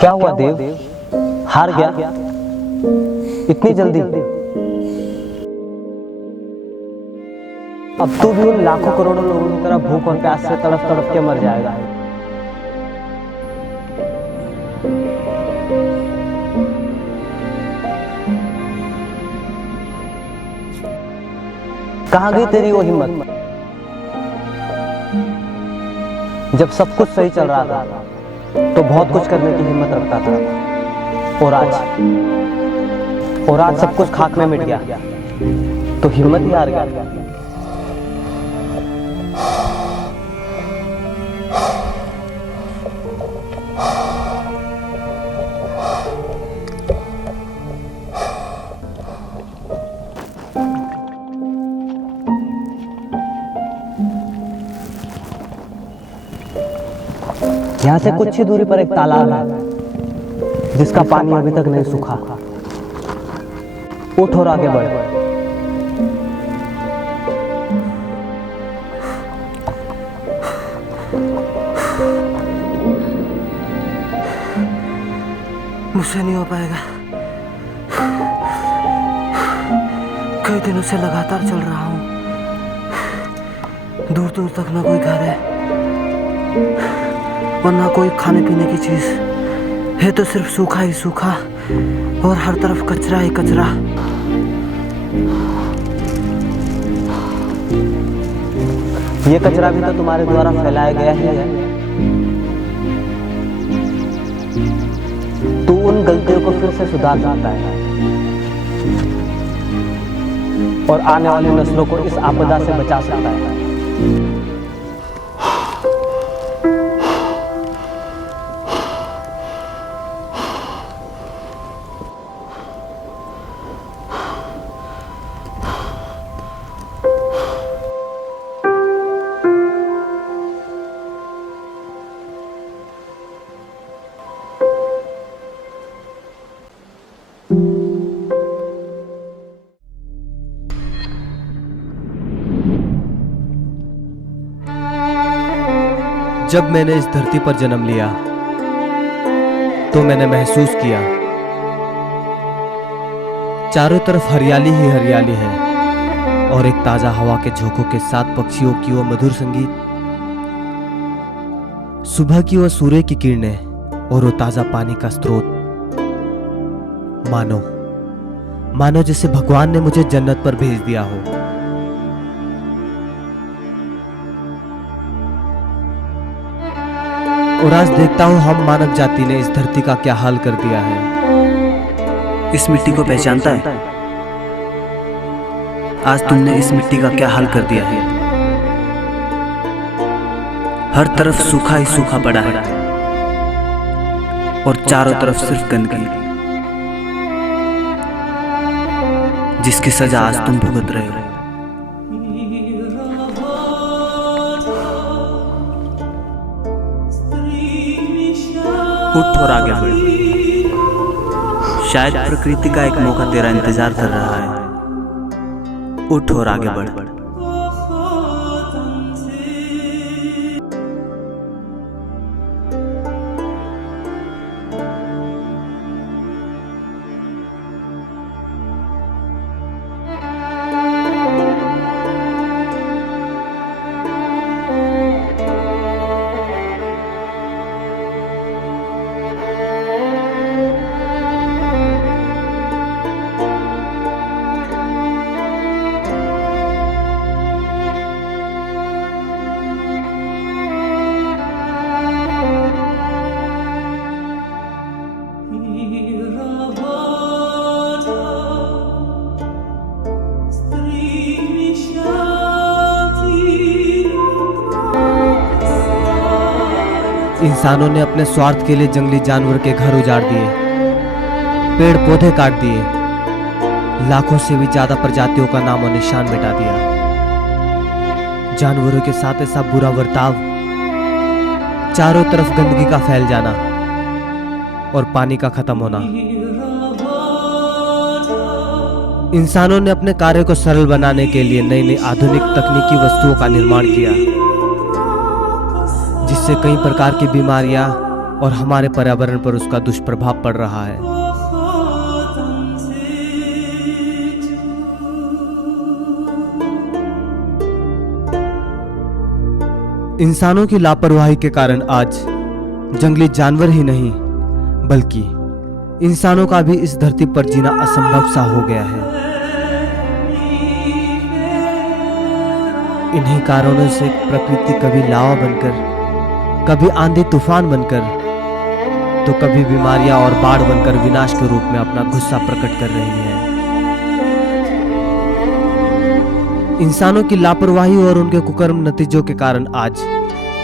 क्या हुआ देव? हार गया इतनी जल्दी? अब तू भी उन लाखों करोड़ों लोगों की तरह भूख और प्यास से तड़प तड़प के मर जाएगा। कहाँ गई तेरी वो हिम्मत जब सब कुछ सही चल रहा था तो बहुत कुछ करने की हिम्मत रखता था, और आज सब कुछ खाक में मिट गया तो हिम्मत ही हार गया। यहाँ से कुछ ही दूरी पर एक तालाब है जिसका पानी अभी तक नहीं सूखा। उठ और आगे बढ़। मुझसे नहीं हो पाएगा। कई दिनों से लगातार चल रहा हूँ। दूर दूर तक ना कोई घर है और ना कोई खाने पीने की चीज है, तो सिर्फ सूखा ही सूखा और हर तरफ कचरा ही कचरा। ये कचरा भी तो तुम्हारे द्वारा फैलाया गया ही है। तू उन गलतियों को फिर से सुधार सकता है और आने वाली नस्लों को इस आपदा से बचा सकता है। जब मैंने इस धरती पर जन्म लिया तो मैंने महसूस किया चारों तरफ हरियाली ही हरियाली है और एक ताजा हवा के झोंकों के साथ पक्षियों की वो मधुर संगीत, सुबह की वो सूर्य की किरणें और वो ताजा पानी का स्रोत। मानो जैसे भगवान ने मुझे जन्नत पर भेज दिया हो। और आज देखता हूं हम मानव जाति ने इस धरती का क्या हाल कर दिया है। इस मिट्टी को पहचानता है? आज तुमने इस मिट्टी का क्या हाल कर दिया है। हर तरफ सूखा ही सूखा पड़ा है और चारों तरफ सिर्फ गंदगी, जिसकी सजा आज तुम भुगत रहे हो। उठ और आगे बढ़। शायद प्रकृति का एक मौका तेरा इंतजार कर रहा है। उठ और आगे बढ़। इंसानों ने अपने स्वार्थ के लिए जंगली जानवर के घर उजाड़ दिए, पेड़ पौधे काट दिए, लाखों से भी ज्यादा प्रजातियों का नामो निशान मिटा दिया। जानवरों के साथ ऐसा बुरा बर्ताव, चारों तरफ गंदगी का फैल जाना और पानी का खत्म होना। इंसानों ने अपने कार्य को सरल बनाने के लिए नई नई आधुनिक तकनीकी वस्तुओं का निर्माण किया, जिससे कई प्रकार की बीमारियां और हमारे पर्यावरण पर उसका दुष्प्रभाव पड़ रहा है। इंसानों की लापरवाही के कारण आज जंगली जानवर ही नहीं बल्कि इंसानों का भी इस धरती पर जीना असंभव सा हो गया है। इन्हीं कारणों से प्रकृति कभी लावा बनकर, कभी आंधी तूफान बनकर, तो कभी बीमारियां और बाढ़ बनकर विनाश के रूप में अपना गुस्सा प्रकट कर रही है। इंसानों की लापरवाही और उनके कुकर्म नतीजों के कारण आज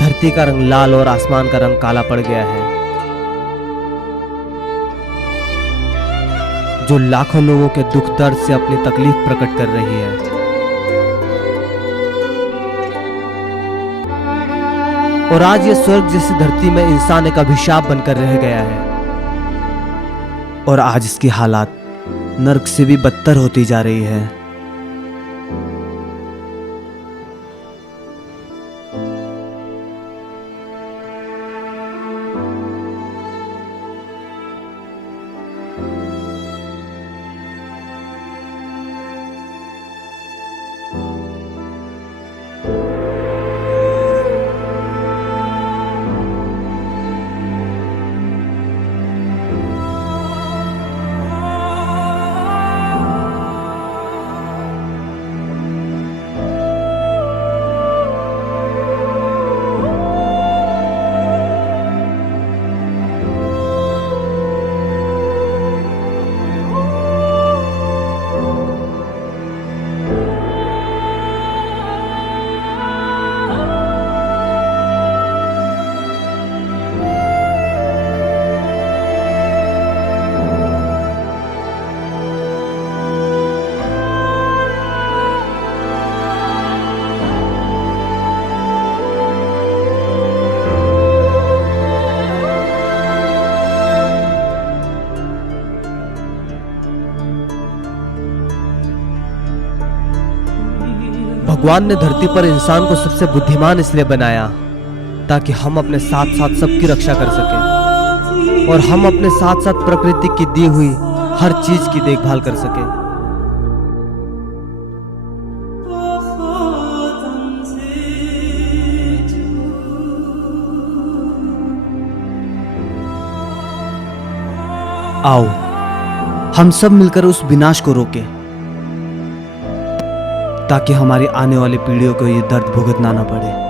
धरती का रंग लाल और आसमान का रंग काला पड़ गया है, जो लाखों लोगों के दुख दर्द से अपनी तकलीफ प्रकट कर रही है। और आज ये स्वर्ग जैसी धरती में इंसान एक अभिशाप बनकर रह गया है और आज इसकी हालात नर्क से भी बदतर होती जा रही है। भगवान ने धरती पर इंसान को सबसे बुद्धिमान इसलिए बनाया ताकि हम अपने साथ साथ सबकी रक्षा कर सकें और हम अपने साथ साथ प्रकृति की दी हुई हर चीज की देखभाल कर सकें। आओ हम सब मिलकर उस विनाश को रोकें ताकि हमारी आने वाली पीढ़ियों को ये दर्द भुगतना ना पड़े।